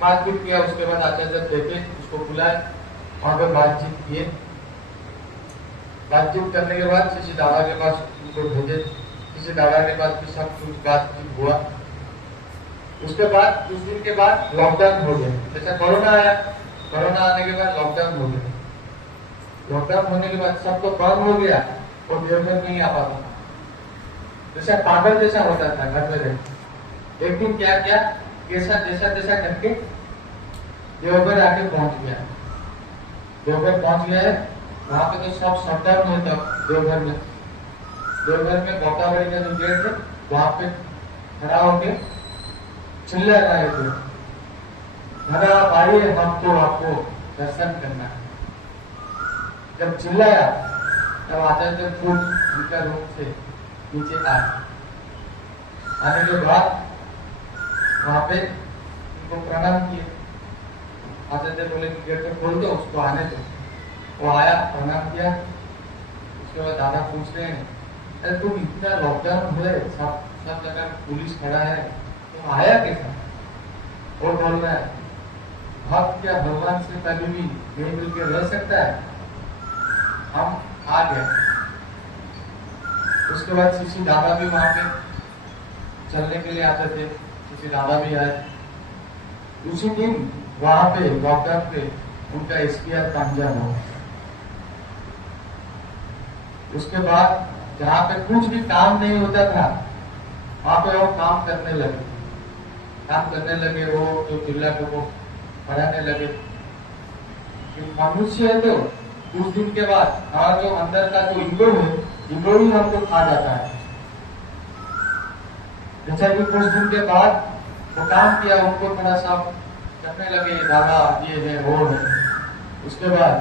मारपीट किया। उसके बाद आचार्य देखे, उसको बुलाए, वहां पे बातचीत किए। बातचीत करने के बाद किसी दादा के पास उनको भेजे, किसी दादा के पास भी सब कुछ बातचीत हुआ। उसके बाद कुछ दिन के बाद लॉकडाउन हो गया। जैसा कोरोना आया, कोरोना आने के बाद लॉकडाउन हो गया। लॉकडाउन होने के बाद सब तो बंद हो गया और देवघर नहीं आ पाता, जैसा पागल जैसा होता था घर में रहे। एक दिन क्या किया, जैसा जैसा जैसा करके देवघर आके पहुंच गया। देवघर पहुंच गया है, वहां पे तो सब शटडाउन होता देवघर में। देवघर में गोतावरी का जो गेट है वहां पे खड़ा होके चिल्ला रहे थे, आप आइए, हमको आपको दर्शन करना है। जब चिल्लाया तब आचार्य फूल उनका रूप से नीचे आए। आने के बाद वहां पे उनको प्रणाम किए। आचार्य बोले कि गेट खोल दो, उसको आने दो। वो आया, प्रणाम किया। उसके बाद दादा पूछ रहे हैं, अरे तुम इतना लॉकडाउन हुए, सब जगह पुलिस खड़ा है, तुम आया कैसा? वो बोल रहा है, भक्त क्या भगवान से कभी भी नहीं मिल के रह सकता है? हम आ गए। उसके बाद शिशि दादा भी वहां पे चलने के लिए आते थे, शिशि दादा भी आए। उसी दिन वहां पे लॉकडाउन पे उनका SPR पंजाब हो। उसके बाद जहाँ पे कुछ भी काम नहीं होता था वहां पे वो काम करने लगे, वो जो जिला को पढ़ाने लगे। मनुष्य है तो कुछ दिन के बाद हमारा जो अंदर का जो ईगो है, ईगो ही हमको खा जाता है। जैसा कि कुछ दिन के बाद वो काम किया, उनको थोड़ा सा करने लगे, दादा ये है वो है। उसके बाद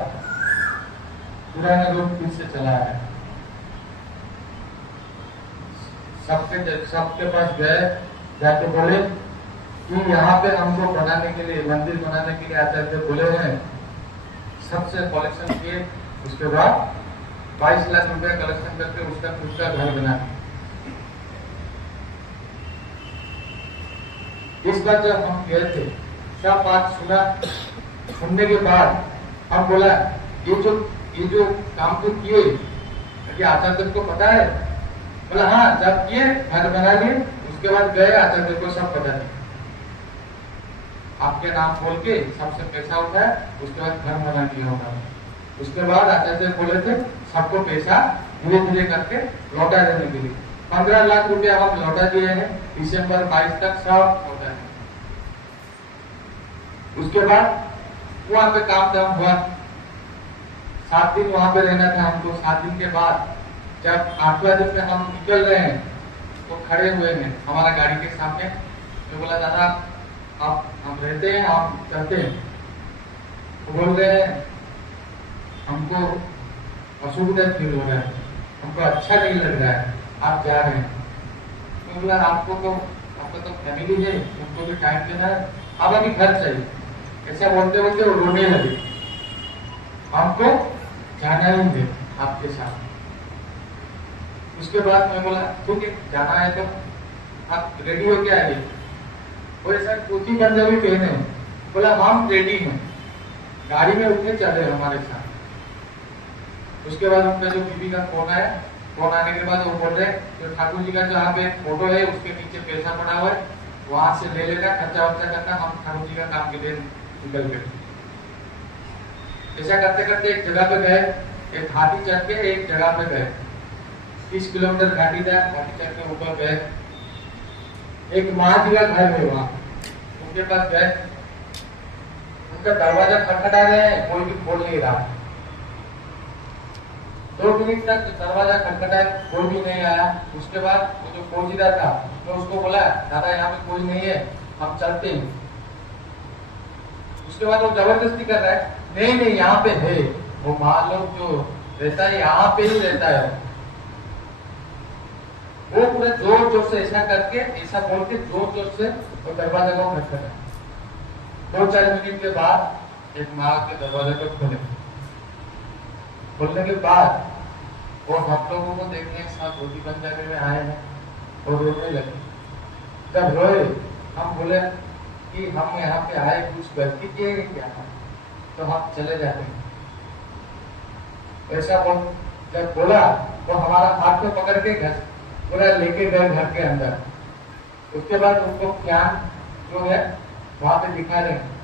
पुराना रूप फिर से चला है। सबके पास गए, जाके बोले कि यहाँ पे हमको बनाने के लिए, मंदिर बनाने के लिए आचार्य बोले हैं। सबसे कलेक्शन किए। उसके बाद 22 लाख रुपए कलेक्शन करके उसका खुद का घर बना। इस बार जब हम गए थे, सब बात सुना, सुनने के बाद हम बोला ये जो काम तो किए, आचार्य को पता है? बोला हाँ, जब किए घर बना लिए, उसके बाद गए, आचार्य को सब पता नहीं। आपके नाम बोल के सबसे पैसा उठाया, उसके बाद घर बना दिया होगा। उसके बाद आचार्य बोले थे सबको पैसा धीरे धीरे करके लौटा देने के लिए। 15 लाख रुपया हम लौटा दिए हैं, दिसंबर 22 तक सब लौटा है। उसके बाद वहां पे काम धाम हुआ। 7 दिन वहां पे रहना था हमको। 7 दिन के बाद जब 8वां दिन में हम निकल रहे हैं तो खड़े हुए हैं हमारा गाड़ी के सामने। तो बोला दादा आप, हम रहते हैं, आप चलते हैं। तो बोल रहे हैं हमको असुविधा फील हो रहा है, हमको अच्छा नहीं लग रहा है, आप जा रहे हैं। तो बोला आपका तो फैमिली है, उनको भी टाइम देना है, अब अभी घर चाहिए। ऐसा बोलते बोलते वो रोने लगे, हमको जाना ही है आपके साथ। उसके बाद मैं बोला ठीक है, जाना है तो आप रेडी हो क्या आइए। वो ऐसा धोती पंजाबी पहने, बोला हम रेडी हैं, गाड़ी में उठे चले हमारे साथ। उसके बाद उनका जो बीबी का फोन आया, फोन आने के बाद वो बोल रहे जो ठाकुर जी का जहाँ पे फोटो है उसके नीचे पैसा पड़ा हुआ है, वहां से ले लेना, खर्चा वर्चा करना, हम ठाकुर जी का काम के लिए निकल गए। ऐसा करते करते एक जगह पे गए, एक घाटी चढ़ के एक जगह पे गए। 30 किलोमीटर घाटी था, घाटी चढ़ के ऊपर गए। एक माँ जी का घर है वहां, उनके पास गए। उनका दरवाजा खटखटा रहे हैं, कोई भी खोल नहीं रहा। 2 मिनट तक दरवाजा खटखटा, कोई भी नहीं आया। उसके बाद वो जो फौजीदार था, तो उसको बोला दादा यहाँ पे कोई नहीं है, हम चलते हैं। उसके बाद वो जबरदस्ती कर रहा है, नहीं यहाँ पे है, वो माँ लोग जो रहता है यहाँ पे ही रहता है। वो पूरे जोर जोर से ऐसा करके, ऐसा बोल के जोर जोर से वो दरवाजा को खटखटा। 2-4 मिनट के बाद एक माँ के दरवाजे को खोले। खोलने के बाद वो हम लोगों को देखने के साथ धोती पंजाबी में आए हैं और रोने लगे। जब रोए हम बोले कि हम यहाँ पे आए कुछ गलती किए क्या, तो हम चले जाते हैं। ऐसा वो जब बोला तो हमारा हाथ में पकड़ के घर पूरा लेके गए घर के अंदर। उसके बाद उनको ज्ञान जो है वहां पे दिखा रहे हैं।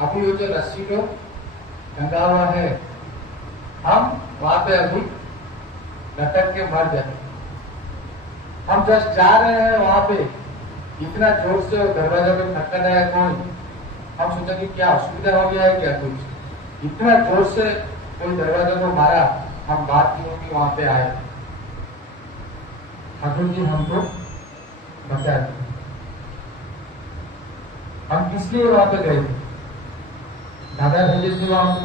अभी वो जो रस्सी को टंगा हुआ है, हम वहां पे अभी लटक के मर जाते। हम जस्ट जा रहे हैं वहां पे, इतना जोर से दरवाजा पे खटखट रहा है कोई, हम सोचा कि क्या असुविधा हो गया है क्या कुछ, इतना जोर से कोई दरवाजा को मारा। हम बात की होगी वहां पे आए, ठाकुर जी हमको बचा दिए। हम किस लिए वहां पे गए थे? दादा भेजे थे वहां पे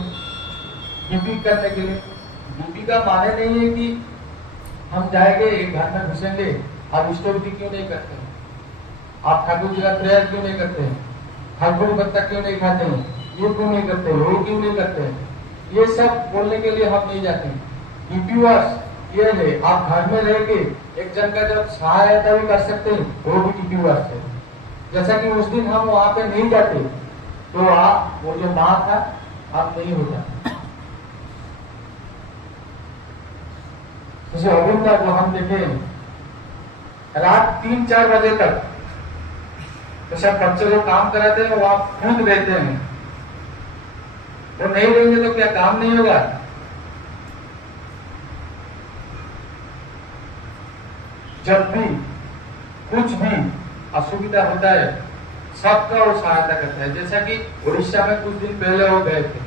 ड्यूटी करने के लिए। ड्यूटी का माने नहीं है कि हम जाएंगे एक घर में घुसेंगे, आप इष्टोपति क्यों नहीं करते हैं, आप ठाकुर जी का प्रेयर क्यों नहीं करते हैं, ठाकुर पत्ता क्यों नहीं खाते हैं, ये क्यों नहीं करते, वो क्यों नहीं करते हैं, ये सब बोलने के लिए हम नहीं जाते हैं। टीपी ये है, आप घर में रह के एक जन का जब सहायता भी कर सकते हैं, वो भी टीपी है। जैसा कि उस दिन हम वहां पे नहीं जाते तो आप वो जो माँ था आप नहीं होता। जैसे अरुणा को हम देखे रात 3-4 बजे तक तो सब बच्चे लोग काम कराते हैं, वो आप खुद रहते हैं, वो नहीं रहेंगे तो क्या काम नहीं होगा? जब भी कुछ भी असुविधा होता है सबका वो सहायता करता है। जैसा कि उड़ीसा में कुछ दिन पहले वो गए थे,